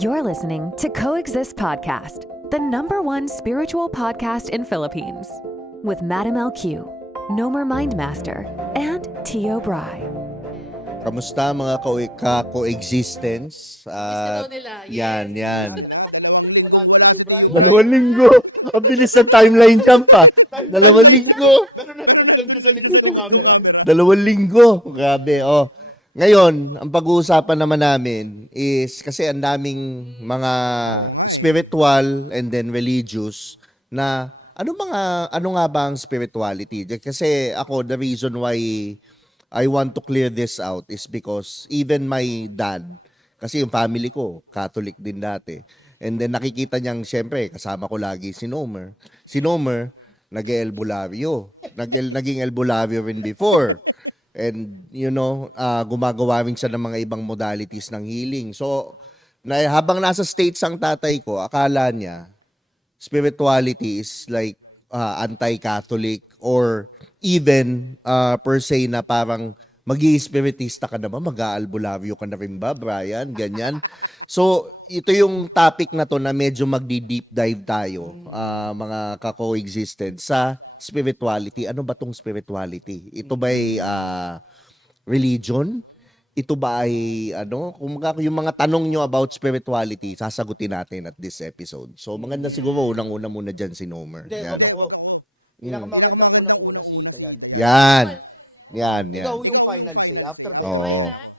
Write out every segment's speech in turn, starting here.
You're listening to Coexist Podcast, the #1 spiritual podcast in Philippines, with Madam LQ, Nomer Mindmaster, and Tio Bry. Kamusta mga ka-coexistence? daw nila, yes. Yan. Nila, 2 linggong wala si Tio Bry. 2 linggo. Ang bilis ng timeline jump pa. 2 Timeline linggo. Pero nandun lang siya sa likod ng camera. 2 linggo. Grabe, oh. Ngayon, ang pag-uusapan naman namin is kasi ang daming mga Oo nga eh. spiritual and then religious na ano nga ba ang spirituality? Kasi ako, the reason why I want to clear this out is because even my dad, kasi yung family ko, Catholic din dati. And then nakikita niyang, syempre, kasama ko lagi si Nomer. Si Nomer, nag-albularyo. Naging albularyo rin before. And, gumagawa rin siya ng mga ibang modalities ng healing. So, habang nasa States ang tatay ko, akala niya, spirituality is like anti-Catholic or even per se na parang mag-i-spiritista ka naman, mag-aalbularyo ka na rin ba, Brian? Ganyan. So, ito yung topic na to na medyo magdi-deep dive tayo, mga ka-coexisted sa spirituality. Ano ba tong spirituality? Ito ba ay religion? Ito ba ay kung yung mga tanong nyo about spirituality, sasagutin natin at this episode. So, maganda siguro unang-una muna dyan si Nomer. Yan. Hindi, wag ako. Pinakamagandang unang-una si Dayan. Yan. Ikaw yung final say. After Oo. Dayan ako.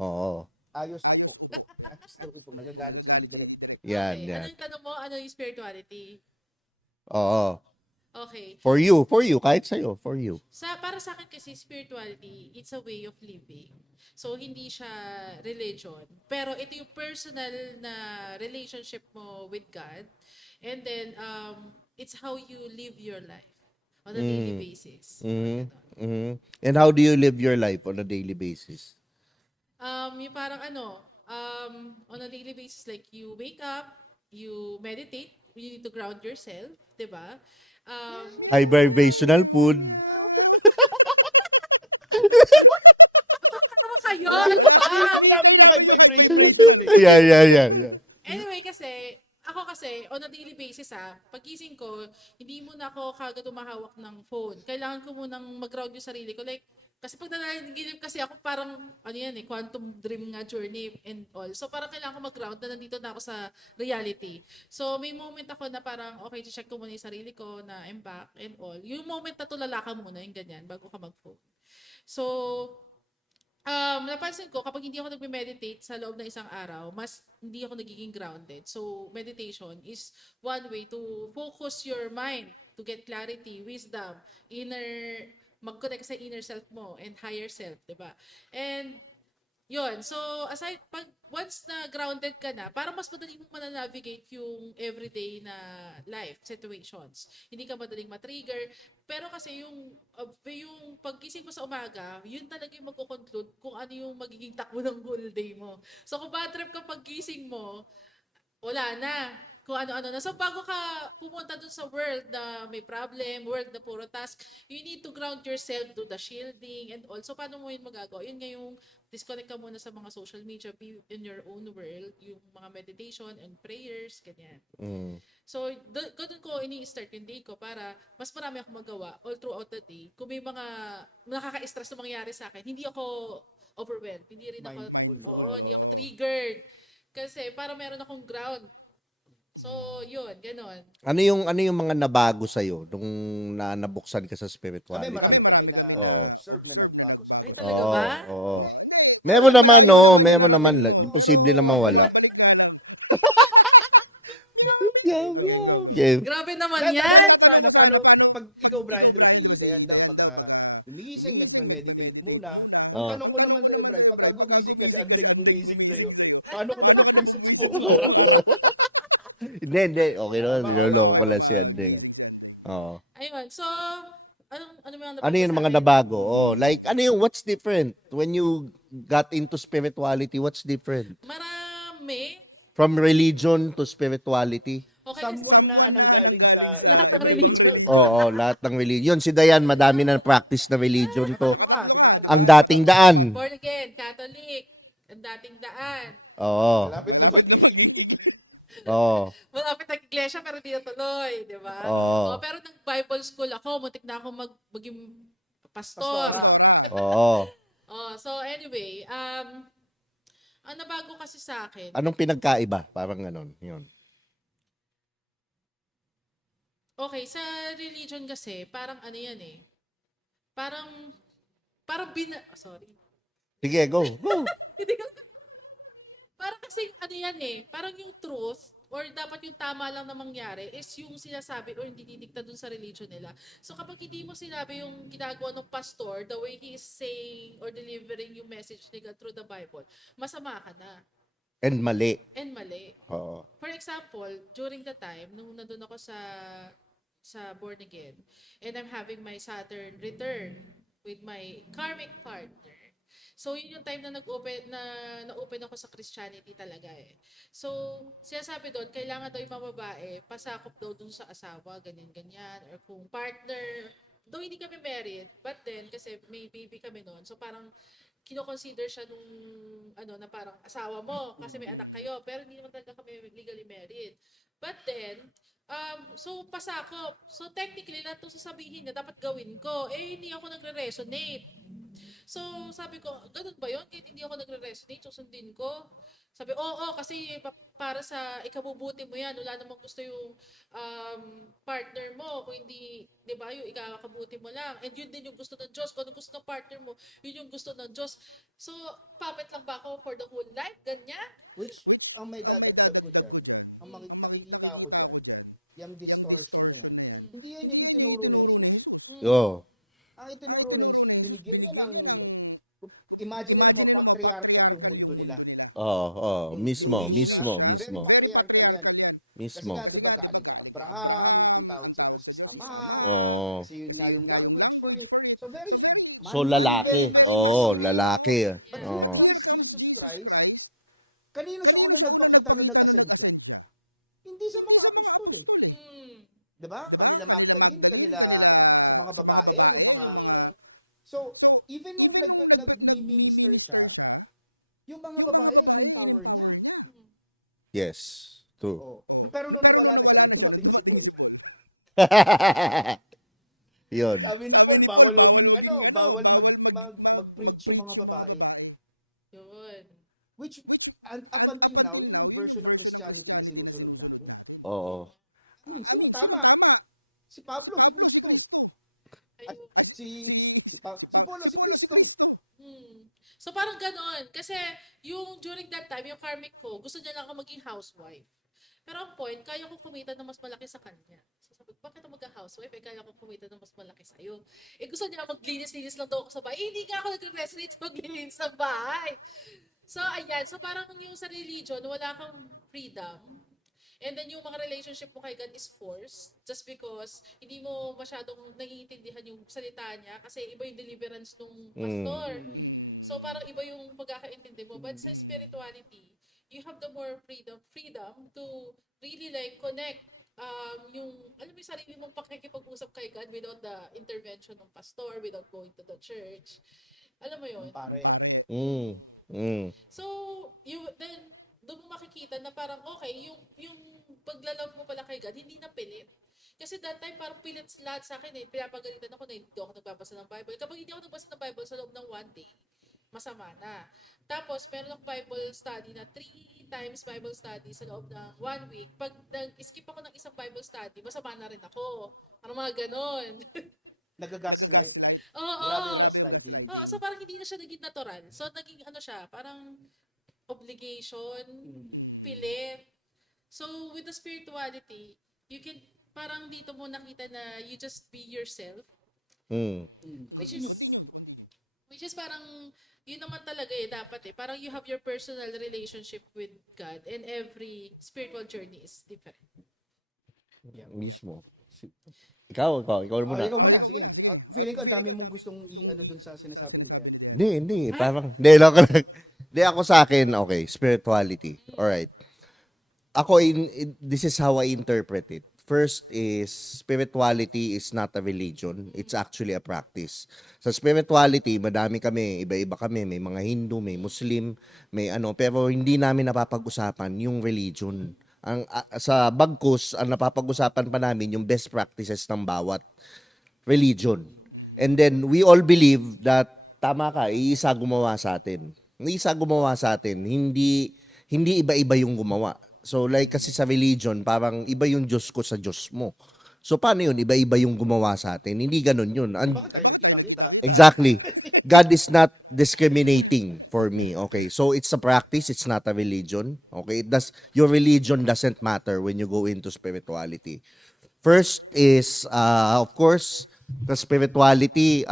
Oo. Ayos upo. Ayos upo. Nagagalit si Direk. Yan. Ano yung tanong mo? Ano yung spirituality? Oo. Okay. For you, kahit sa'yo, for you. Para sa akin kasi spirituality, it's a way of living. So, hindi siya religion. Pero ito yung personal na relationship mo with God. And then, it's how you live your life on a daily basis. And how do you live your life on a daily basis? Yung parang on a daily basis, like you wake up, you meditate, you need to ground yourself, di ba? High vibrational food. Wala. Hinihintay namin yung high vibrational food. Yeah. Anyway, ako kasi, on a daily basis pagising ko, hindi muna ako kagad umahawak ng phone. Kailangan ko munang mag-ground yung sarili ko. Like, kasi pag nanaginip kasi ako parang, quantum dream nga journey and all. So parang kailangan ko mag-ground na nandito na ako sa reality. So may moment ako na parang, okay, check ko muna yung sarili ko na I'm back and all. Yung moment na tulala ka muna, yung ganyan, bago ka mag-phone. So, napansin ko, kapag hindi ako nagme-meditate sa loob ng isang araw, mas hindi ako nagiging grounded. So, meditation is one way to focus your mind, to get clarity, wisdom, mag-connect sa inner self mo and higher self, diba? And, yun. So, once na grounded ka na, parang mas madali mo navigate yung everyday na life situations. Hindi ka madaling matrigger. Pero kasi yung pagkising mo sa umaga, yun talaga yung magkukonclude kung ano yung magiging takbo ng whole day mo. So, kung bad trip ka pagkising mo, wala na. Kung ano-ano na. So, bago ka pumunta dun sa world na may problem, world na puro task, you need to ground yourself, do the shielding and all. So, paano mo yun magagawa? Yun nga yung disconnect ka muna sa mga social media, be in your own world, yung mga meditation and prayers, ganyan. So, ganun ko ini-start yung day ko para mas marami akong magawa all throughout the day. Kung may mga nakaka-stress na mangyari sa akin, hindi ako overwhelmed. Hindi rin ako Mindful, hindi ako triggered. Kasi para meron akong ground. So, yun, gano'n. Ano yung mga nabago sa nung nabuksan ka sa spirituality? Marami kami na observe na nagbago sa Ano akin. ba? Oo. Hindi, Meron naman, malayo no? naman yung Meron narating naman. mo. Imposible Pero naman wala. bumabalik nga lang. Okay, go. Yeah. Grabe naman yan. Dahil tatanong ko sana, paano, pag ikaw, Brian, di ba si Dayan daw, pag gumising, mag-meditate muna. Ang tanong ko naman sa'yo, Brian, pagka gumising kasi andeng gumising sa'yo, paano ka nabubuisit sa buong araw? Hindi. Okay naman. Okay ba magising si andeng? Oo. Ayun, so, Ano yung mga nabago? Like, what's different? When you got into spirituality, what's different? marami. From religion to spirituality? Okay, Someone na nanggaling sa iba-ibang religion. Oo, lahat ng religion. Si Dayan, madami na practice na religion to. Nakatatlo ka, di ba? Ang dating daan. born again, Catholic, and dating daan. Oo. Malapit na maging iglesia. Oo. Malapit ang iglesia pero di natuloy, di ba? Oo. Pero nag Bible school ako, muntik na ako maging pastor. Pastora. Oo. So anyway, ang nabago kasi sa akin, Anong pinagkaiba? Parang ganon. Yun. okay, sa religion kasi, parang ano yan eh. Parang sorry. Sige, go. Go. Hindi ko parang kasi ano yan eh, parang yung truth or dapat yung tama lang na mangyari is yung sinasabi or hindi didikta dun sa religion nila. So kapag hindi mo sinabi yung ginagawa ng pastor, the way he is saying or delivering yung message ni God through the Bible, masama ka na. And mali. And mali. Oo. For example, during the time, nung nandun ako sa born again, and I'm having my Saturn return with my karmic partner. So, yun yung time na na-open ako sa Christianity talaga eh. So, sinasabi doon, kailangan daw yung mga babae, pasakop daw dun sa asawa, ganyan-ganyan, or kung partner, though hindi kami married, but then, kasi may baby kami noon, so parang, kino-consider siya nung, na parang asawa mo, kasi may anak kayo, pero hindi naman talaga kami legally married. But then, so pasakop. So technically, na ito sasabihin na dapat gawin ko, hindi ako nagre-resonate. So sabi ko, ganun ba yun? Kahit hindi ako nagre-resonate, susundin ko. Sabi, oo, kasi para sa ikabubuti mo yan, wala namang gusto yung partner mo, kung hindi, di ba, yung ikakabuti mo lang. And yun din yung gusto ng Diyos. Kung ano gusto ng partner mo, yun yung gusto ng Diyos. So, puppet lang ba ako for the whole life? Ganyan? Which, ang may dadagdag ko dyan, ang nakikita ko dyan, yung distortion na yan, hindi yan yung itinuro ni Jesus. Oo. Ang itinuro ni Jesus, binigyan niya ng, imagine mo, patriarchal yung mundo nila. Oo. Mismo. Yung Jewish, Mismo. very patriarchal yan. Mismo. Kasi nga, di ba, galing kay Abraham, ang tawag sa Diyos is Ama. Oo. Kasi yun nga yung language for it. So very, So, lalaki. very Oo, masculine. lalaki. no? But here comes Jesus Christ. Kanino siya unang nagpakita nung nag-ascend siya? Hindi sa mga apostol eh. 'Di ba? Kanila Magdalene, kanila sa mga babae, yung mga So, even nung nagmi-minister siya, yung mga babae in-empower niya. Yes. True. Oh. Pero nung nawala na siya, nung dumating si Paul. Yun. Sabi ni Paul, bawal bawal mag-preach yung mga babae. Yun. Which up until now, yun yung version ng Christianity na sinusunod natin. Oo. I mean, sinong tama? Si Pablo, si Kristo. Si Paulo, si Kristo. So parang ganon. Kasi yung during that time, yung karmic ko, gusto niya lang ako maging housewife. Pero ang point, kaya ko kumita na mas malaki sa kanya. So sabi ko, bakit ako mag-housewife? Kaya ko kumita na mas malaki sa'yo. Gusto niya maglinis-linis lang daw ako sa bahay. Hindi nga ako nag-resonate sa maglinis sa bahay. So ayan, so parang yung sa religion, wala kang freedom. And then yung mga relationship mo kay God is forced just because hindi mo masyadong naiintindihan yung salita niya kasi iba yung deliverance ng pastor. So parang iba yung pagkakaintindi mo. But sa spirituality, you have the more freedom to really like connect yung, alam mo yung sarili mong pakikipag-usap kay God without the intervention ng pastor, without going to the church. Alam mo yun? Nung pare. So, then, doon mo makikita na parang, okay, yung paglalove mo pala kay God, hindi na pilit. Kasi that time, parang pilit lahat sa akin eh. Pinapagalitan ako na hindi ako nagbabasa ng Bible. Kapag hindi ako nagbasa ng Bible sa loob ng one day, masama na. Tapos, meron akong Bible study na 3 times Bible study sa loob ng 1 week. Pag nag-skip ako ng isang Bible study, masama na rin ako. Parang mga ganon. Nag-gaslight. Oo. Grabe yung gaslighting. So parang hindi na siya naging natural. So naging siya, parang obligation, pilit. So with the spirituality, you can, parang dito mo nakita na you just be yourself. Continue. Which is parang, yun naman talaga dapat Parang you have your personal relationship with God and every spiritual journey is different. Mismo. Ikaw muna. Ikaw muna, sige. Feeling ko, dami gustong sa sinasabi ni Diane. Hindi. Parang, hindi lang. Hindi, ako sa akin, okay, spirituality. Alright. Ako, this is how I interpret it. First is spirituality is not a religion. It's actually a practice. Sa spirituality, madami kami, iba-iba kami. May mga Hindu, may Muslim, may ano. Pero hindi namin napapag-usapan yung religion. Sa Bagkus, ang napapag-usapan pa namin yung best practices ng bawat religion. And then we all believe that tama ka, iisa gumawa sa atin. Iisa gumawa sa atin, hindi iba-iba yung gumawa. So like kasi sa religion, parang iba yung Diyos ko sa Diyos mo. So paano yun? Iba-iba yung gumawa sa atin. Hindi ganun yun. Bakit tayo nagkita-kita? Exactly. God is not discriminating for me. Okay. So it's a practice, it's not a religion. Okay. Your religion doesn't matter when you go into spirituality. First is, of course, the spirituality,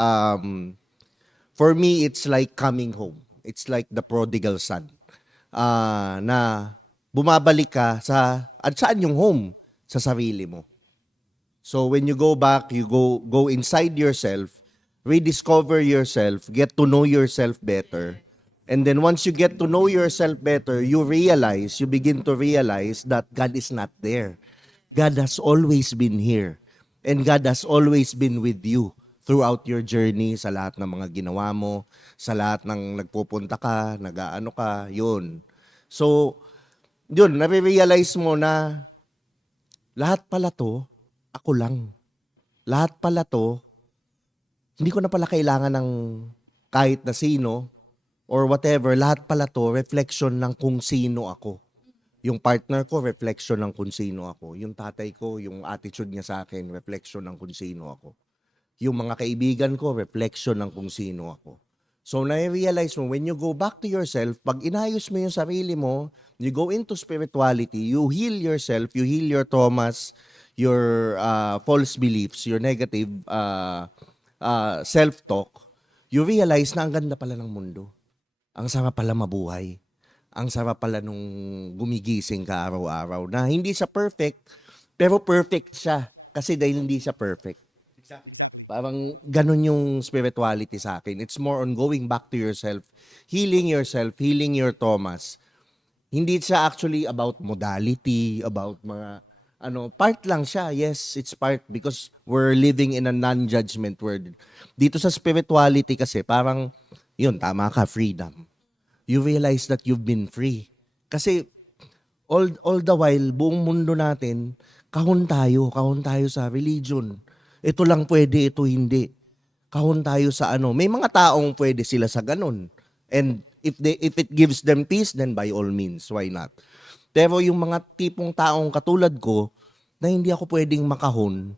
for me, it's like coming home. It's like the prodigal son. Na bumabalik ka at saan yung home? Sa sarili mo. So when you go back, you go inside yourself, rediscover yourself, get to know yourself better. And then once you get to know yourself better, you begin to realize that God is not there. God has always been here. And God has always been with you throughout your journey, sa lahat ng mga ginawa mo, sa lahat ng nagpupunta ka, nag-aano ka, yun. So, yun, nare-realize mo na lahat pala to, ako lang. Lahat pala to, hindi ko na pala kailangan ng kahit na sino or whatever. Lahat pala to, reflection ng kung sino ako. Yung partner ko, reflection ng kung sino ako. Yung tatay ko, yung attitude niya sa akin, reflection ng kung sino ako. Yung mga kaibigan ko, reflection ng kung sino ako. So, na-realize mo, when you go back to yourself, pag inayos mo yung sarili mo, you go into spirituality, you heal yourself, you heal your traumas, your false beliefs, your negative self-talk, you realize na ang ganda pala ng mundo. Ang sarap pala mabuhay. Ang sarap pala nung gumigising ka araw-araw na hindi siya perfect, pero perfect siya kasi dahil hindi siya perfect. Exactly. Parang ganun yung spirituality sa akin. It's more on going back to yourself, healing your traumas. Hindi siya actually about modality, about mga part lang siya. Yes, it's part because we're living in a non-judgment world. Dito sa spirituality kasi parang yun, tama ka, freedom. You realize that you've been free. Kasi all the while, buong mundo natin, kahon tayo sa religion. Ito lang pwede, ito hindi. Kahon tayo sa may mga taong pwede sila sa ganun. And if it gives them peace, then by all means, why not? Pero yung mga tipong taong katulad ko, na hindi ako pwedeng makahon,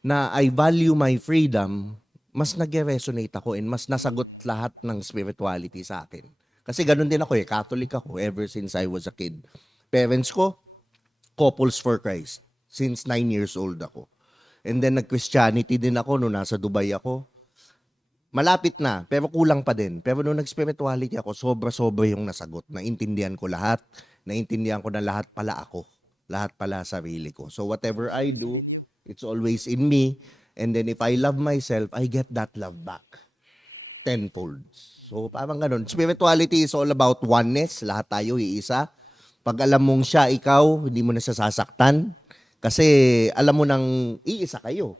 na I value my freedom, mas nag-resonate ako and mas nasagot lahat ng spirituality sa akin. Kasi ganun din ako Catholic ako ever since I was a kid. Parents ko, Couples for Christ. Since 9 years old ako. And then nag-Christianity din ako nung nasa Dubai ako. Malapit na, pero kulang pa din. Pero nung nag-spirituality ako, sobra-sobra yung nasagot. Naintindihan ko lahat. Naintindihan ko na lahat pala ako. Lahat pala sarili ko. So whatever I do, it's always in me. And then if I love myself, I get that love back. Tenfold. So parang ganun. Spirituality is all about oneness. Lahat tayo iisa. Pag alam mong siya, ikaw, hindi mo na siya sasaktan. Kasi alam mo nang iisa kayo.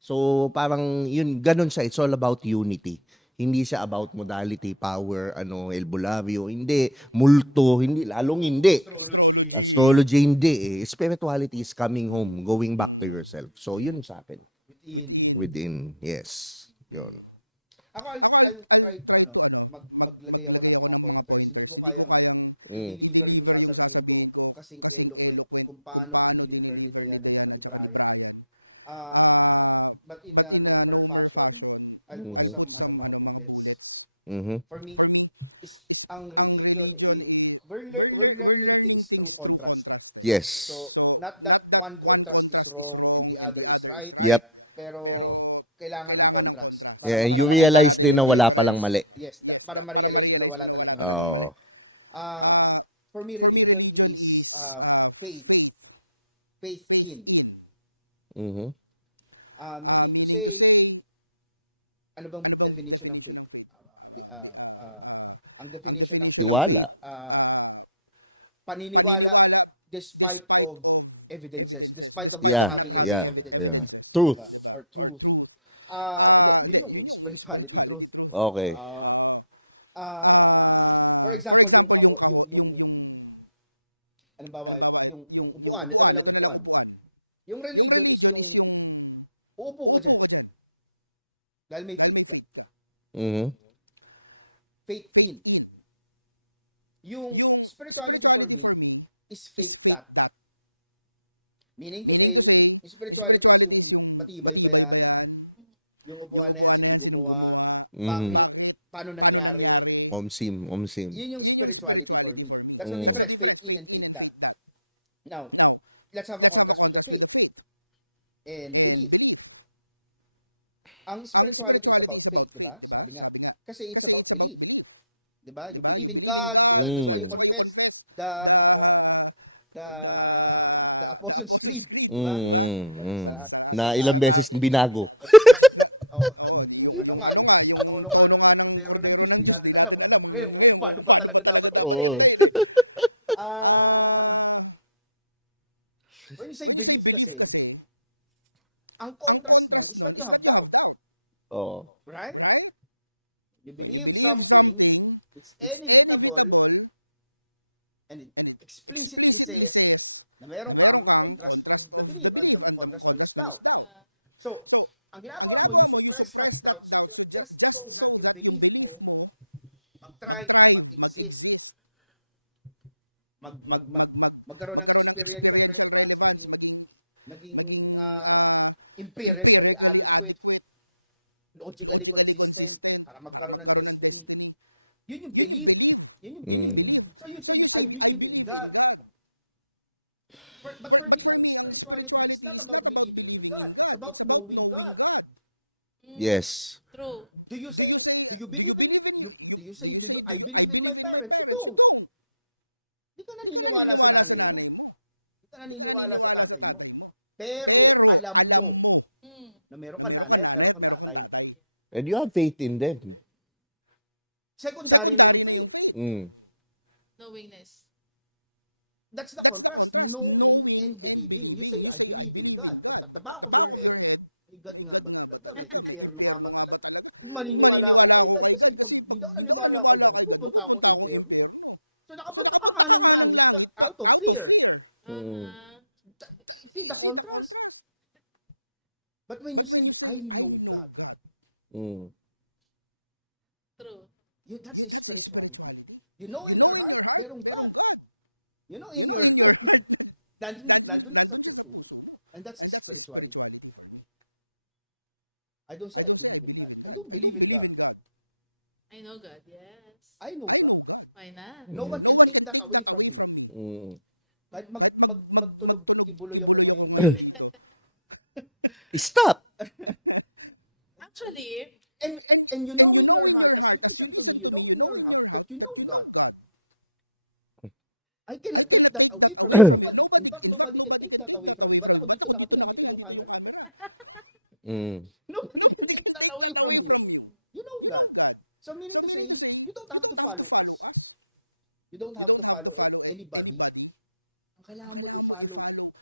So parang yun, ganun siya. It's all about unity. Hindi siya about modality, power, albularyo. Hindi. Multo. Hindi. Lalong hindi. Astrology, hindi. Spirituality is coming home. Going back to yourself. So yun sa akin. Within. Yes. Yun. Ako, I'll try to maglagay ako ng mga pointers. Hindi ko kayang i-deliver yung sasabihin ko kasing eloquent kung paano dineliver ni Dayan at saka ni Brian. But in a normal fashion, I'll put some mga bullets. For me, ang religion is we're learning things through contrast. Yes. So not that one contrast is wrong and the other is right. Yep. Pero kailangan ng contrast. Yeah, and para you makita realize natin din yung na wala difference. palang mali. Yes, para ma-realize mo na wala talagang mali. For me, religion is faith. Faith in. Meaning to say, ano bang definition ng faith? Ang definition ng faith, paniniwala despite of evidences, despite of not having evidences. Truth. Diba? Or truth. Hindi, yun yung spirituality, truth. Okay. For example, yung halimbawa, yung upuan, ito na lang upuan. Yung religion is yung uupo ka dyan. Dahil may faith ka. Mhm. Faith in. Yung spirituality for me is faith that. Meaning to say, yung spirituality is yung matibay ba yan? Yung upuan na yan, sinong gumawa? Bakit? Paano nangyari? Omsim. Yun yung spirituality for me. That's the difference, faith in and faith that. Now, let's have a contrast with the faith and belief. Ang spirituality is about faith, di ba? Sabi nga. Kasi it's about belief. Di ba? You believe in God, di ba? That's why you confess the Apostles' Creed, di ba? Na ilang beses binago. Yung ano nga, yung tono nga ng kordero ng Diyos, di natin alam hanggang ngayon kung paano ba talaga dapat kantahin eh. When you say belief kasi, ang contrast nun is that you have doubt. Oh. Right? When you believe something, it's inevitable and it explicitly says na meron kang contrast of the belief and the contrast nun is doubt. So, ang ginagawa mo, you suppress that doubt so just so that yung belief mo mag-thrive, mag-exist, magkaroon ng experiential relevance, maging empirically adequate, logically consistent, para magkaroon ng destiny. Yun yung believe. Yun yung believe. So you say, I believe in God. But for me, ang spirituality is not about believing in God. It's about knowing God. Yes. True. Do you say, do you believe in I believe in my parents? You don't. Hindi ka naniniwala sa nanay mo. Hindi ka naniniwala sa tatay mo. Pero alam mo na meron kang nanay at meron kang tatay. And you have faith in them. Secondary na yung faith. Knowingness. That's the contrast, knowing and believing. You say, I believe in God. But at the back of your head, may God nga ba talaga? May impyerno nga ba talaga? Maniniwala ako kay God kasi pag hindi ako naniwala kay God, mapupunta akong impyerno. So nakapunta ka nga ng langit out of fear. You see the contrast. But when you say, I know God, True. that's a spirituality. You know in your heart, merong God. You know in your heart, nandun siya sa puso mo. And that's a spirituality for me. I don't say I believe in God. I don't believe in God. I know God, yes. I know God. Why not? No one can take that away from me. Kahit magtunog kibuloy ako ngayon dito. Stop. Actually, And you know in your heart, as you listen to me, you know in your heart that you know God. I cannot take that away from you. In fact, nobody can take that away from you. Ba't ako dito nakatingin, dito yung camera? Nobody can take that away from you. You know God. So meaning to say, you don't have to follow us. You don't have to follow anybody. Ang kailangan mo i-follow.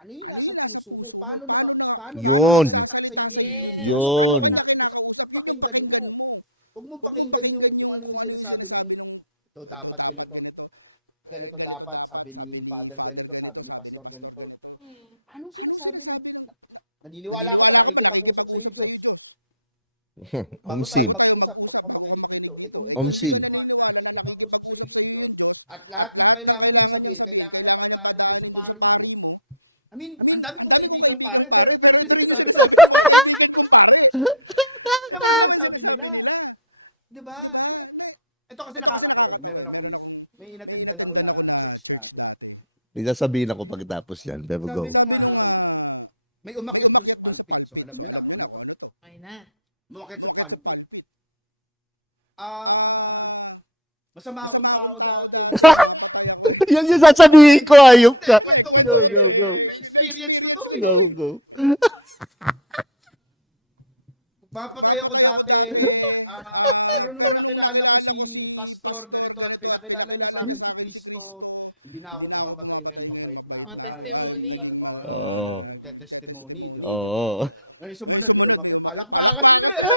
Ano yung nasa puso mo? Paano nagsasalita sa iyo yung Diyos? Paano kanya kinakausap? Yun yung pakinggan mo. Huwag mong pakinggan yung kung ano yung sinasabi nung dapat ganito. Ganito dapat, sabi ni Father ganito, sabi ni Pastor ganito. Ano sinasabi ng naniniwala ka ba nakikipag-usap sa iyo Diyos? Bago tayo mag-usap, bago ka makinig dito. Kung hindi ka naniniwala na nakikipag-usap sa iyo yung Diyos at lahat ng kailangan niyang sabihin, kailangan niyang padaanin dun sa pari mo. I mean, ang dami kong kaibigang pare, pero ito rin yung sinasabi ng mga kaibigan kong pare. Ito na naman sinasabi nila. Diba? Ito kasi nakakatawa eh. May inattendan ako na church dati. May sasabihin ako pagkatapos yan. Pero go. Sabi nung, may umakyat dun sa pulpit. So, alam nyo na kung ano to. why not? Umakyat sa pulpit. Masama akong tao dati. Mapatay ako eh. Yan yung sasabihin ko, ayok ka. Kwento ko to eh. Na-experience ko to eh. Papatay ako dati, pero nung nakilala ko si Pastor ganito at pinakilala niya sa akin si Kristo, hindi na ako pumapatay ngayon, mabait na ako. Nagte-testimony, di ba? Oo. Ngayon sumunod, may umakit, palakpakan sila.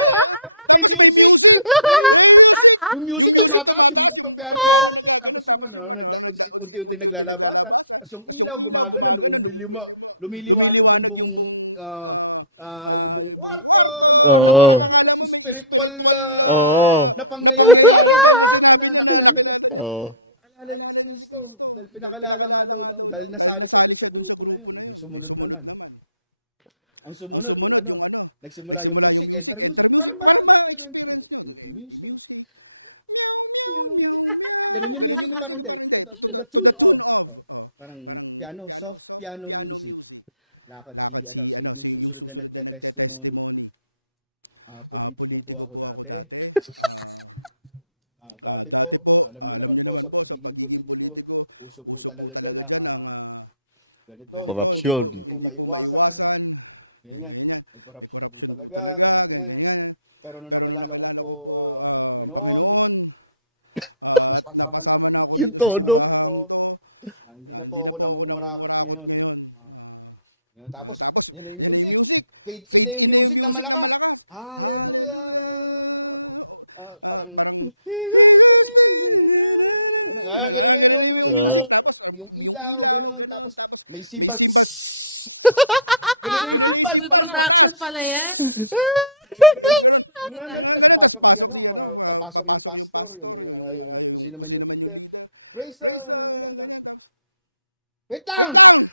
Tapos may music! May music! Yung music tumataas, yung piano nagaganon, tapos yung unti-unti naglalabasan. Tapos yung ilaw gumaganon, lumiliwanag yung buong kwarto, na parang akala mo may spiritual na pangyayari dahil na sinabi niya na nakilala niya. Alala niya si Kristo. Dahil pinakilala nga daw. Dahil nasali siya dun sa grupo na yun. May sumunod naman. Ang sumunod, yung nagsimula yung music, enter music, para ma-experience nyo. Music, meow, meow, meow, meow. Ganun yung music, parang hindi, to the tune of. Parang piano, soft piano music. Lakad yung susunod na nagte-testimony. Politiko po ako dati. Dati po, alam nyo naman po, sa pagiging politiko, uso po talaga dyan ang ganito, hindi po maiwasan. Ganyan. May corruption po talaga, ganyan. Pero nung nakilala ko po ang Panginoon, at napasama na ako dito sa simbahang to, hindi na po ako nangungurakot ngayon. Tapos, yan na yung music. Fade in na yung music na malakas. Hallelujah. Parang, ganun na yung music. Tapos, yung ilaw, ganun. Tapos, may cymbals. Ganun na yung cymbals, pataas. Ganun. Tapos, papasok yung pastor, yung kung sino naman yung leader. Praise ganyan. Tapos, wait lang!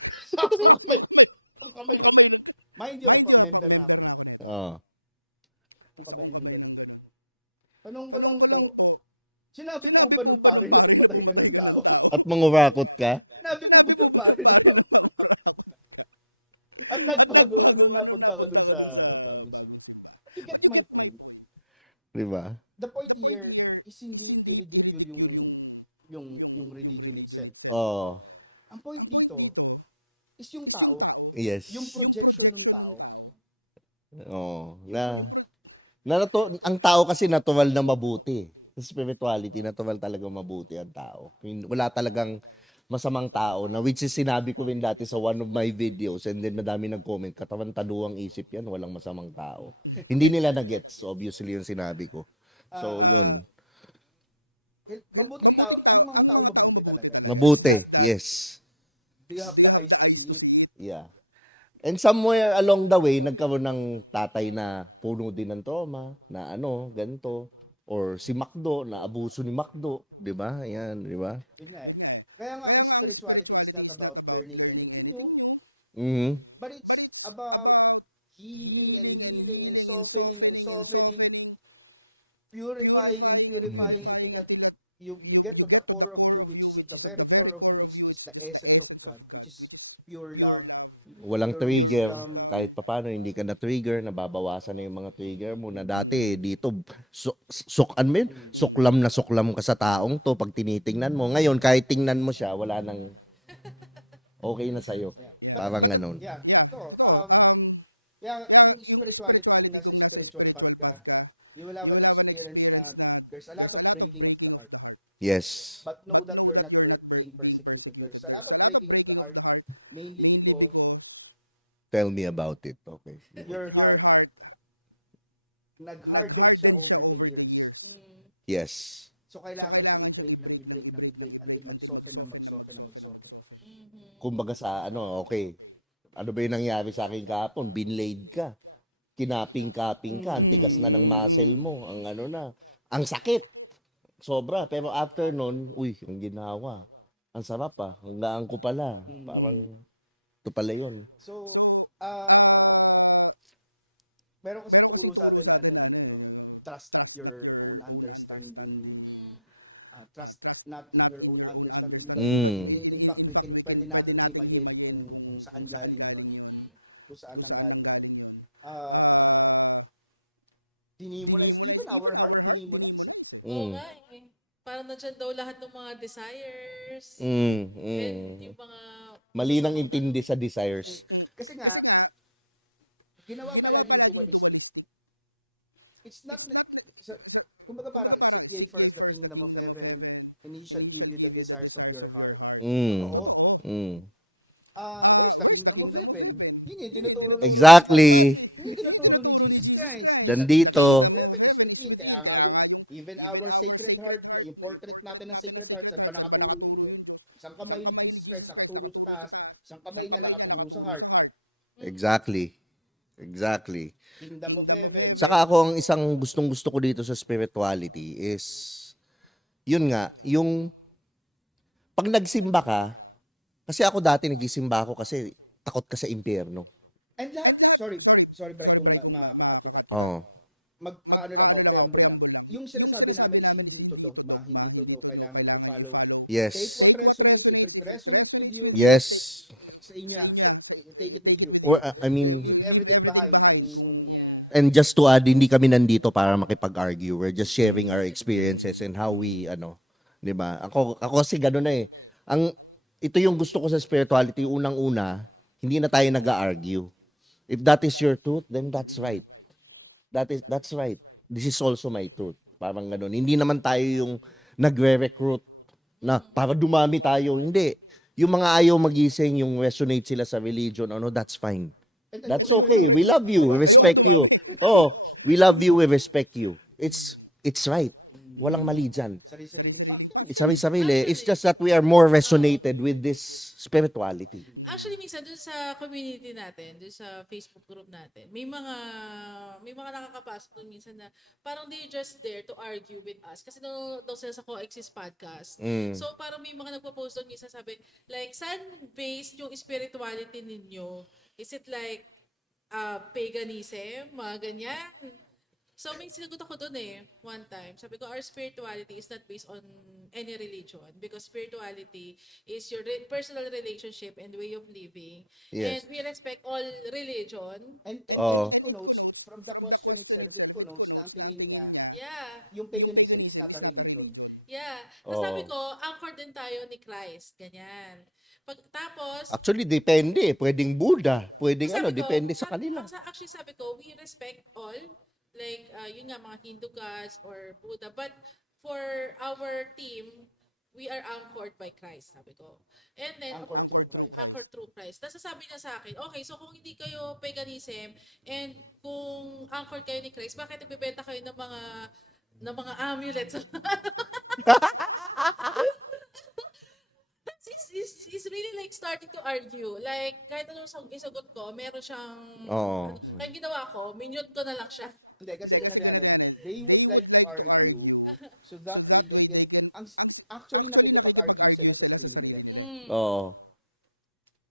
Ang kamay ng... Mind you, member na ako nito. Tapos akong kamay ng ganun. Tanong ko lang po, sinabi po ba nung pare na pumatay ka ng tao? At mangurakot ka? Sinabi po ba nung pare na mangurakot ka? At nagbago ka nung napunta ka dun sa bagong simbahan. But you get my point. Diba? The point here is hindi i-ridicule yung religion itself. Ang point dito is yung tao. Yes. Yung projection ng tao. Ang tao kasi natural na mabuti. Spirituality, natural talaga mabuti ang tao. Wala talagang masamang tao na which is sinabi ko rin dati sa one of my videos and then madami nag-comment, katawan-taduang isip yan, walang masamang tao. Hindi nila na-gets, obviously yung sinabi ko. So, mabuting tao, ang mga tao mabuti talaga. mabuti, It's just that, yes. do you have the eyes to see it? Yeah. And somewhere along the way, nagkaroon ng tatay na puno din ng trauma, na ganito. Or si Macdo, na abuso ni Macdo. Diba? Ayan, diba? Yun nga eh. Kaya nga ang spirituality is not about learning anything new, but it's about healing and softening, purifying until that you get to the core of you, which is at the very core of you, it's just the essence of God, which is pure love. Walang trigger. wisdom. Kahit paano, hindi ka na-trigger, nababawasan na yung mga trigger mo na dati dito, suklam ka sa taong to pag tinitingnan mo. Ngayon, kahit tingnan mo siya, wala nang okay na sa'yo. Yeah. Parang But ganun. Totoo. Yung spirituality, kung nasa spiritual path ka, you will have an experience na there's a lot of breaking of the heart. Yes. But know that you're not being persecuted. There's a lot of breaking of the heart, mainly because Tell me about it. Okay. your heart, nag-harden siya over the years. Yes. So kailangan siyang i-break until mag-soften. Kumbaga sa okay. Ano ba yung nangyari sa akin kahapon? Binlaid ka. Kinaping-kaping ka. Ang tigas na ng muscle mo. Ang sakit. Sobra. Pero after nun, ang ginawa. Ang sarap hanggang ko pala. Parang, ito pala yun. So, meron kasing turo sa atin na trust not your own understanding. Trust not in your own understanding, but in fact pwede nating himayin kung saan galing 'yon, kung saan nanggaling 'yon. Dinimonize even our heart, dinimonize eh. Oo nga eh. Parang nandiyan daw lahat ng mga desires. Yung mga... Mali nang intindi sa desires. Kasi nga ginawa palaging dualistic it's not kumbaga parang seek ye first the kingdom of heaven and he shall give you the desires of your heart. Totoo. Where's the kingdom of heaven? Yun yung tinuturo Exactly. Yun yung tinuturo ni Jesus Christ. Nandito. The kingdom of heaven is within. Kaya nga yung even our sacred heart, na yung portrait natin ng sacred heart, saan ba nakaturo yung Diyos? Isang kamay ni Jesus Christ nakaturo sa taas. Isang kamay niya nakaturo sa heart. Exactly. Kingdom of heaven. Saka ako, ang isang gustong-gusto ko dito sa spirituality is, yun nga, yung pag nagsimba ka, kasi ako dati nagsisimba ako kasi takot ka sa impyerno. And lahat, sorry Bray kung makakat kita. Oo. Ano lang ako, preamble lang. Yung sinasabi namin is hindi ito dogma, hindi ito nyo kailangan nyo i-follow. Yes. Take what resonates. If it resonates with you, Yes. sa inyo, take it with you. I mean, Leave everything behind. and just to add, hindi kami nandito para makipag-argue. We're just sharing our experiences and how we, 'di ba? Ako kasi gano'n na eh. Ito yung gusto ko sa spirituality, unang-una, hindi na tayo nag-argue. If that is your truth, then that's right. That's right. This is also my truth. Parang gano'n. Hindi naman tayo yung nagre-recruit na para dumami tayo. Hindi. Yung mga ayaw magising, yung resonate sila sa religion, that's fine. That's Ayoko okay. nang We recruit. love you. We Ayoko respect dumami. you. Oh, we love you. We respect you. It's right. Walang mali dyan. Sarili-sariling path. Sarili-sarili. It's just that we are more resonated with this spirituality. Actually, minsan dun sa community natin, dun sa Facebook group natin, may mga nakakapasok dun minsan na parang they're just there to argue with us. Kasi daw sila sa Coexist podcast. So parang may mga nagpo-post doon minsan sabi, like, saan based yung spirituality ninyo? Is it like paganism, mga ganyan? So, may sinagot ako dun one time. Sabi ko, our spirituality is not based on any religion because spirituality is your personal relationship and way of living. Yes. And we respect all religion. And it connotes, from the question itself, it connotes na ang tingin niya, Yeah. yung paganism is not a religion. Yeah. Tapos sabi ko, anchored din tayo ni Christ. Ganyan. Tapos, Actually, depende. Pwedeng Buddha. Pwedeng sabi ko, depende sa kanila. Actually, sabi ko, we respect all. Like, yun nga, mga Hindu gods or Buddha. But for our team, we are anchored by Christ, sabi ko. And then, Anchored through Christ. Anchored through Christ. Tapos sabi niya sa akin, okay, so kung hindi kayo paganism and kung anchored kayo ni Christ, bakit nagbebenta kayo ng mga amulets? He's really like starting to argue. Like, kahit anong isagot ko, meron siyang... Kaya ginawa ko, minute ko na lang siya. Hindi, kasi ganito yan eh. They would like to argue so that way they can... Actually, nakikipag-argue sila sa sarili nila. Oo.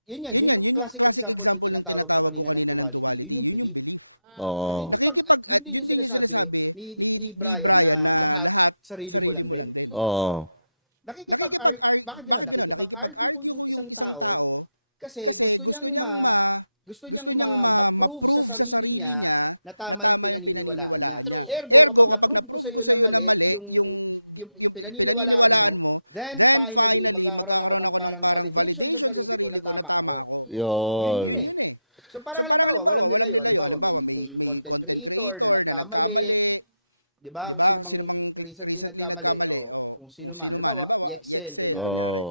Yun yung classic example ng tinatawag ko kanina ng duality. Yun yung belief. Oo. At yun din yung sinasabi ni Brian na lahat sarili mo lang din. Oo. Bakit gano'n? Nakikipag-argue ko yung isang tao kasi gusto niyang ma-prove sa sarili niya na tama yung pinaniniwalaan niya. Ergo, kapag na-prove ko sa iyo na mali yung pinaniniwalaan mo, then finally, magkakaroon ako ng parang validation sa sarili ko na tama ako. Yun eh. So parang halimbawa, walang nilayo. Halimbawa, may content creator na nagkamali. Diba? Sino mang recently nagkamali o kung sino man. Halimbawa, Yexel, kunyari.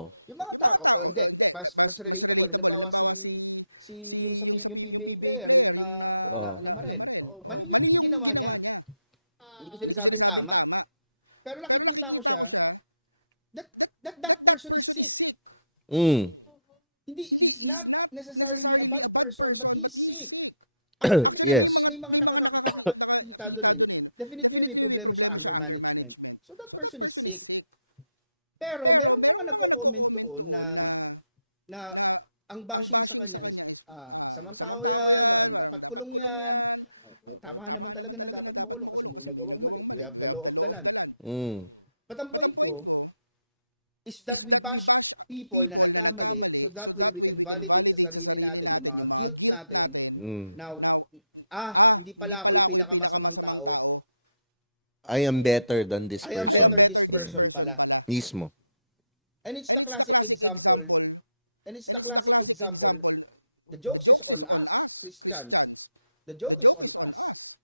Yung mga tao, hindi, mas relatable. Halimbawa yung PBA player, yung na Marel. Mali yung ginawa niya. Hindi ko sinasabing tama. Pero nakikita ko siya, that person is sick. He's not necessarily a bad person, but he's sick. Actually, Yes. may mga nakakita doon eh. Definitely may problema siya, anger management. So that person is sick. Pero merong mga nagko-comment doon na ang bashing sa kanya is masamang tao yan, parang dapat kulong yan. Pero tama naman talaga na dapat makulong kasi may nagawang mali. We have the law of the land. But ang point ko is that we bash people na nagkamali so that way we can validate sa sarili natin yung mga guilt natin na hindi pala ako yung pinakamasamang tao. I am better than this person. I am better this person pala. Mismo. And it's the classic example. The joke is on us, Christians. The joke is on us.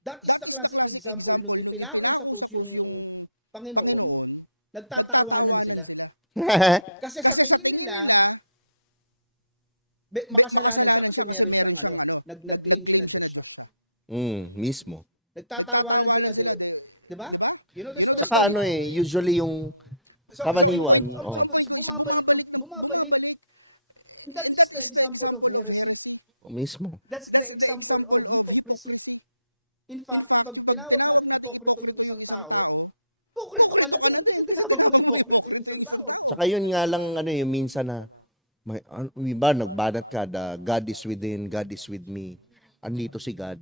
That is the classic example nung ipinako sa krus yung Panginoon, nagtatawanan sila. Kasi sa tingin nila, makasalanan siya kasi meron siyang nag-claim siya na Diyos siya. Mismo. Nagtatawanan sila, di ba? You know the Saka story. usually yung So ang point ko is bumabalik. And that is the example of heresy. Mismo. That's the example of hypocrisy. In fact, yung pag tinawag natin ipokrito yung isang tao, ipokrito ka na din kasi tinawag mo ipokrito yung isang tao. Saka yun nga lang, yung minsan na, iba, nagbanat ka, God is within, God is with me. Andito si God.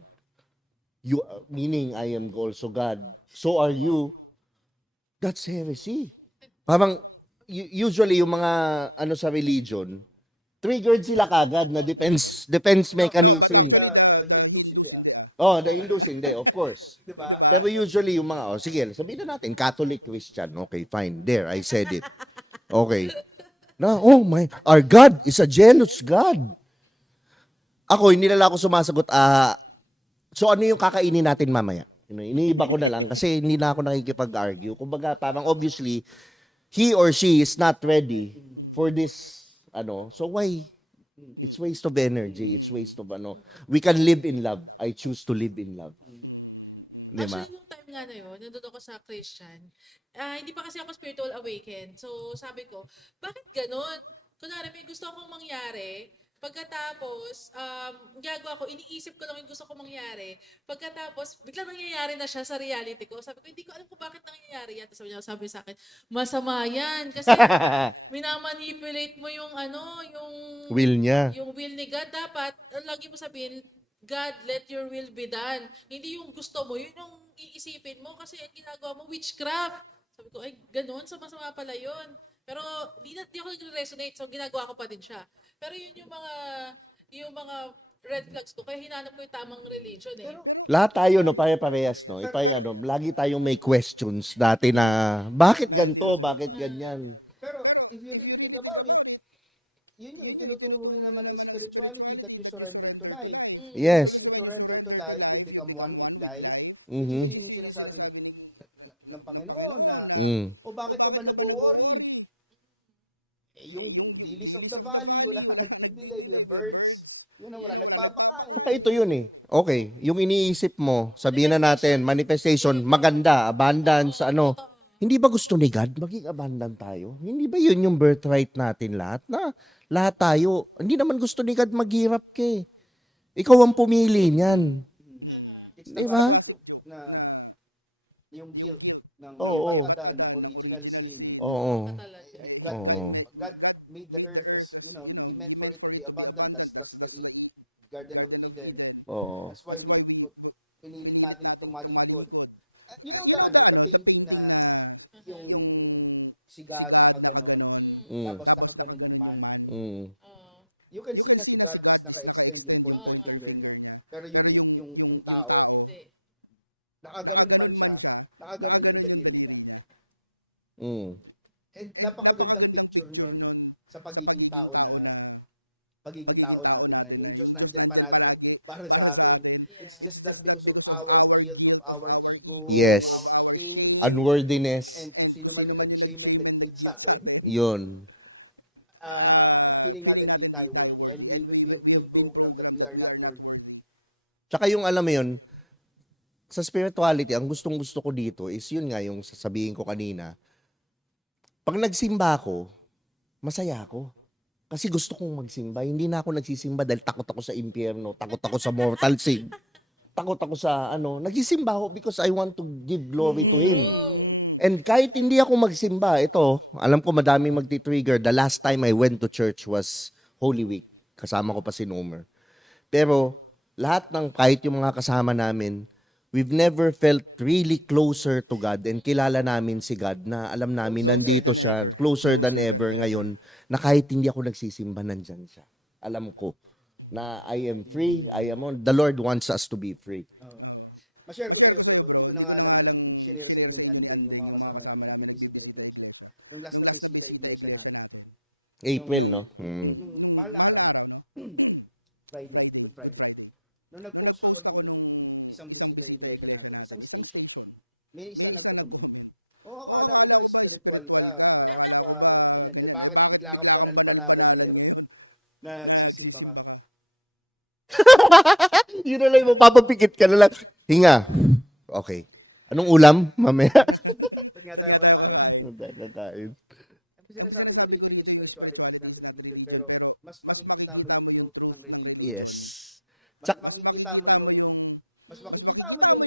You, meaning, I am also God. So are you. That's heresy. Parang, usually, yung mga, sa religion, triggered sila kagad na defense mechanism. No, but actually, the Hindus hindi Oh, the Hindus hindi, of course. Diba? Pero usually, yung mga, sige, sabihin na natin, Catholic, Christian. Okay, fine. There, I said it. Okay. Na, our God is a jealous God. Ako, hindi na lang ako sumasagot, so ano yung kakainin natin mamaya? Iniiba ko na lang kasi hindi na ako nakikipag-argue. Kumbaga, parang obviously, he or she is not ready for this, so why? It's waste of energy. It's waste of, we can live in love. I choose to live in love. Diba? Actually, nung time nga na yun, nandun ako sa Christian, hindi pa kasi ako spiritual awakened. So, sabi ko, bakit ganun? Kunwari, may gusto akong mangyari, pagkatapos, gagawa ko, iniisip ko lang yung gusto kong mangyari. Pagkatapos, biglang nangyayari na siya sa reality ko. Sabi ko, hindi ko alam kung bakit nangyayari yan. Tapos sabi sa akin, masama yan. Kasi minamanipulate mo yung Will niya. yung will ni God. Dapat, lagi mo sabihin, God, let your will be done. Hindi yung gusto mo, yun yung iisipin mo kasi ang ginagawa mo, witchcraft. Sabi ko, ay, ganun, sama-sama pala yun. Pero, di ako nag-resonate, so ginagawa ko pa din siya. Pero yun yung mga red flags ko, kaya hinanap ko yung tamang religion eh. Pero Lahat tayo, pare-parehas, no? Lagi tayong may questions dati na, bakit Na hindi ganito, masagot. bakit ganyan? Pero if you really think about it, yun yung itinuturo rin naman ng spirituality that you surrender to life. Yes. Because when you surrender to life, you become one with life, which is yun yung sinasabi ng Panginoon na, o bakit ka ba nag-worry? Yung lilies of the valley, wala kang nagdidelay, with birds, wala nagpapakain. Ito yun eh. Okay, yung iniisip mo, sabihin na natin, manifestation, maganda, abundance, Hindi ba gusto ni God maging abundant tayo? Hindi ba yun yung birthright natin lahat? Na lahat tayo, hindi naman gusto ni God maghirap ka eh. Ikaw ang pumili niyan. It's the classic joke na yung guilt ng Ebat Adan, ng original sin. Oo. God made the earth as, He meant for it to be abundant. That's the Garden of Eden. Oo. That's why pinilit nating tumalikod. The painting na yung si God nakaganon, tapos nakaganon yung man. You can see na si God is naka-extend yung pointer finger niya. Pero yung tao, nakaganon man siya, nakaganon yung daliri niya. And napakagandang picture nun sa pagiging tao natin na yung Diyos nandyan palagi para sa atin. It's just that because of our guilt, of our ego, Yes. of our shame, Unworthiness. and kung sino man yung nag-shame and nag-guilt sa atin, Yun. feeling natin di tayo worthy. And we have been programmed that we are not worthy. Tsaka yung alam mo yun, sa spirituality, ang gustong-gusto ko dito is yun nga yung sasabihin ko kanina. Pag nagsimba ako, masaya ako. Kasi gusto kong magsimba. Hindi na ako nagsisimba dahil takot ako sa impyerno, takot ako sa mortal sin, takot ako sa nagsisimba ako because I want to give glory to Him. And kahit hindi ako magsimba, ito, alam ko madaming magti-trigger. The last time I went to church was Holy Week. Kasama ko pa si Nomer. Pero lahat ng kahit yung mga kasama namin, we've never felt really closer to God and kilala namin si God na alam namin Closer nandito than siya. ever. Closer than Closer than ever ever. ngayon na kahit hindi ako nagsisimba, nandyan siya. Alam ko na I am free, I am on. The Lord wants us to be free. Oo. Ma-share ko sa'yo, bro. Hindi ko na nga lang shinare sa inyo ni Andeng yung mga kasama namin nagbibisita iglesia. Nung last na bisita iglesia natin. April, no? Nung mahal na araw, no? Friday, Good Friday. nung nag-post ako nung isang bisita iglesia natin, isang station, may isang nag-comment. Akala ko ba spiritual ka? Akala ko ba ganyan? Bakit bigla kang banal-banalan ngayon? Nagsisimba ka. Yun na lang, mapapapikit ka na lang. Hinga. Okay. Anong ulam, mamaya? Saan nga tayo kakain? Kakain. Ang sinasabi ko rito, yung spirituality is not religion, pero mas makikita mo yung truth ng religion. Mas makikita mo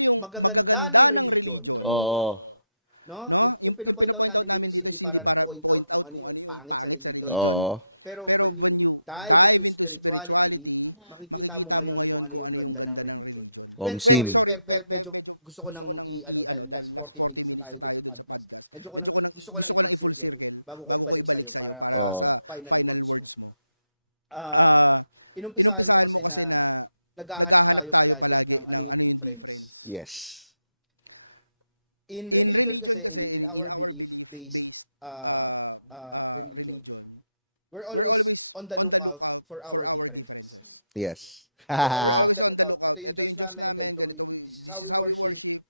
yung magaganda ng religion. Oo. No? Yung pinapoint out namin dito is hindi para point out kung ano yung pangit sa religion. Oo. Pero when you dive into spirituality, makikita mo ngayon kung ano yung ganda ng religion. Well, sorry, medyo gusto ko nang dahil last 40 minutes na tayo dun sa podcast. Gusto ko nang i-full circle bago ko ibalik sa'yo para sa final words mo. Inumpisahan mo kasi na naghahanap tayo palagi ng ano yung difference. Yes. In religion kasi, in our belief-based religion, we're always on the lookout for our differences. Yes. We're always on the lookout. Ito yung Diyos namin, ganito, this is how we worship,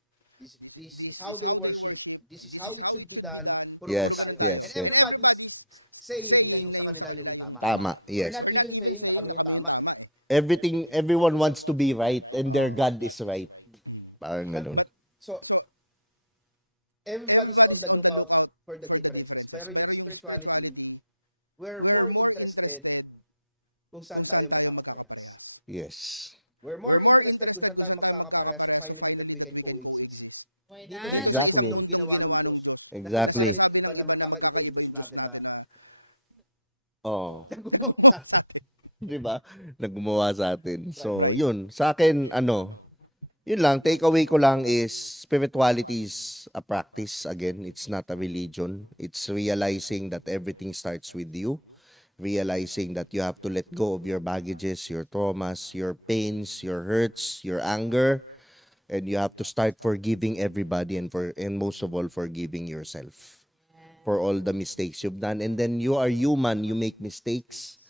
this is how they worship, this is how it should be done. Yes, Puro ganun tayo. yes, yes. And everybody's saying na yung sa kanila yung Tama. Yes. We're not even saying na kami yung tama eh. Everyone wants to be right and their God is right. Parang ganun. But, so, everybody's on the lookout for the differences. Pero yung spirituality, we're more interested kung saan tayo magkakaparehas. Yes. We're more interested kung saan tayo magkakaparehas so finally that we can coexist. Dito sa isang mundong ginawa ng Diyos. Na Exactly. sinasabi ng iba na magkakaiba yung Diyos natin na Oh. gumawa sa atin. 'Di ba? Naggumawa sa atin. So, Right. yun. Sa akin, yun lang, takeaway ko lang is spirituality is a practice. Again, it's not a religion. It's realizing that everything starts with you. Realizing that you have to let go of your baggages, your traumas, your pains, your hurts, your anger, and you have to start forgiving everybody and most of all forgiving yourself for all the mistakes you've done. And then you are human, you make mistakes,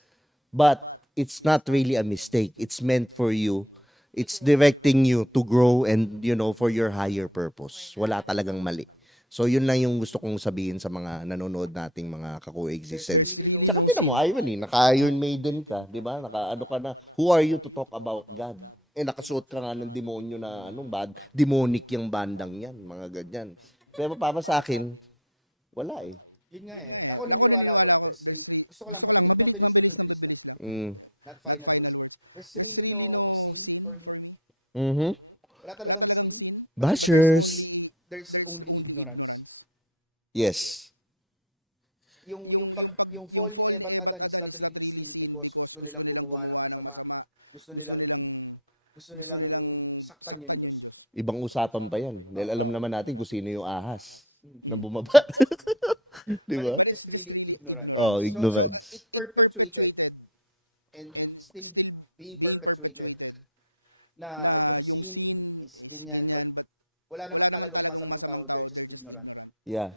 but it's not really a mistake. It's meant for you. It's directing you to grow and for your higher purpose. Wala talagang mali. So yun lang yung gusto kong sabihin sa mga nanonood nating mga kako-existent. There's really no sin. Irony, naka-Iron Maiden ka, di ba? Naka-ano ka na, who are you to talk about God? Nakasuot ka nga ng demonyo na, demonic yung bandang yan, mga ganyan. Pero para sa akin, wala eh. Yun nga eh. Ako naniniwala ako, gusto ko lang, mabilis lang. Not final words. There's really no sin for me. Wala talagang sin. But Bashers. there's only ignorance. Yes. Yung fall ni Eva at Adan is not really sin because gusto nilang gumawa ng masama. Gusto nilang saktan yung Diyos. Ibang usapan pa yan. Dahil alam naman natin kung sino yung ahas na bumaba. Di ba? But it's just really ignorance. Ignorance. So it perpetuated and still being perpetuated na yung sin is ganyan but wala naman talagang masamang tao, they're just ignorant. Yeah.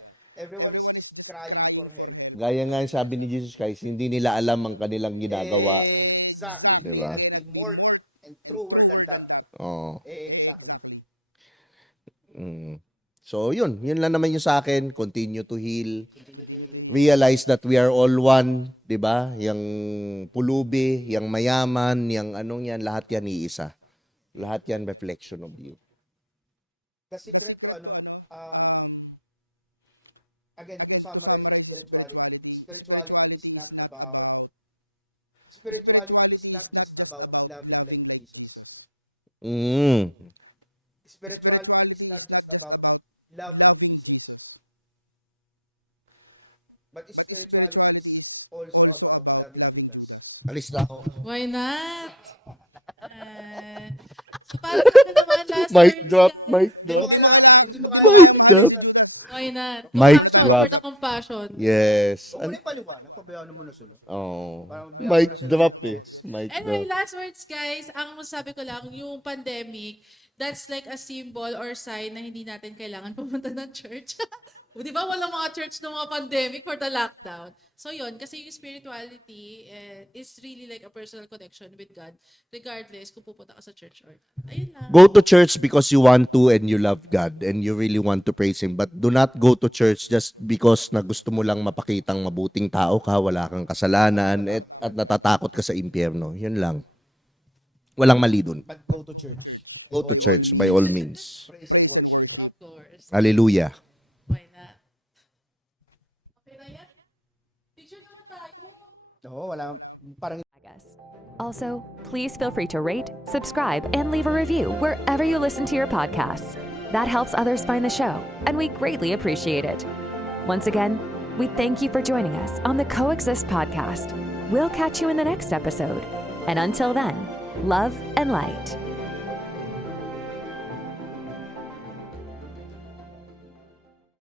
Everyone is just crying for help. Gaya nga yung sabi ni Jesus Christ, hindi nila alam ang kanilang ginagawa. Exactly. Diba? Cannot be more and truer than that. Oo. Exactly. So yun lang naman yung sa akin. Continue to heal. Continue to heal. Realize that we are all one, 'di ba? Yang pulubi, yang mayaman, yang anong yan, lahat yan iisa. Lahat yan reflection of you. The secret to again to summarize spirituality is not just about loving like Jesus. Spirituality is not just about loving Jesus. But spirituality is also about loving Judas. Alis na ako. Why not? So parang ano naman last Mic words drop, ka? mic drop. Pag di mo kayang mahalin si Judas. Why not? Mic Muna tayo drop. mag-usap. Compassion. Yes. Oh. Mic drop eh. Mic Anyway, drop. last words guys, ang masabi ko lang, yung pandemic, that's like a symbol or sign na hindi natin kailangan pumunta ng church. Di ba walang mga church ng mga pandemic for the lockdown? So yun, kasi yung spirituality is really like a personal connection with God, regardless kung pupunta ka sa church or not. Ayun lang. Go to church because you want to and you love God and you really want to praise Him. But do not go to church just because na gusto mo lang mapakitang mabuting tao ka, wala kang kasalanan, at natatakot ka sa impyerno. Yun lang. Walang mali dun. Go to church. Go to church by all means. Praise and worship. Of course. Hallelujah. Why not? Okay na yan? Picture tayo. Oo, wala. Parang I guess. Also, please feel free to rate, subscribe, and leave a review wherever you listen to your podcasts. That helps others find the show, and we greatly appreciate it. Once again, we thank you for joining us on the Coexist podcast. We'll catch you in the next episode. And until then, love and light.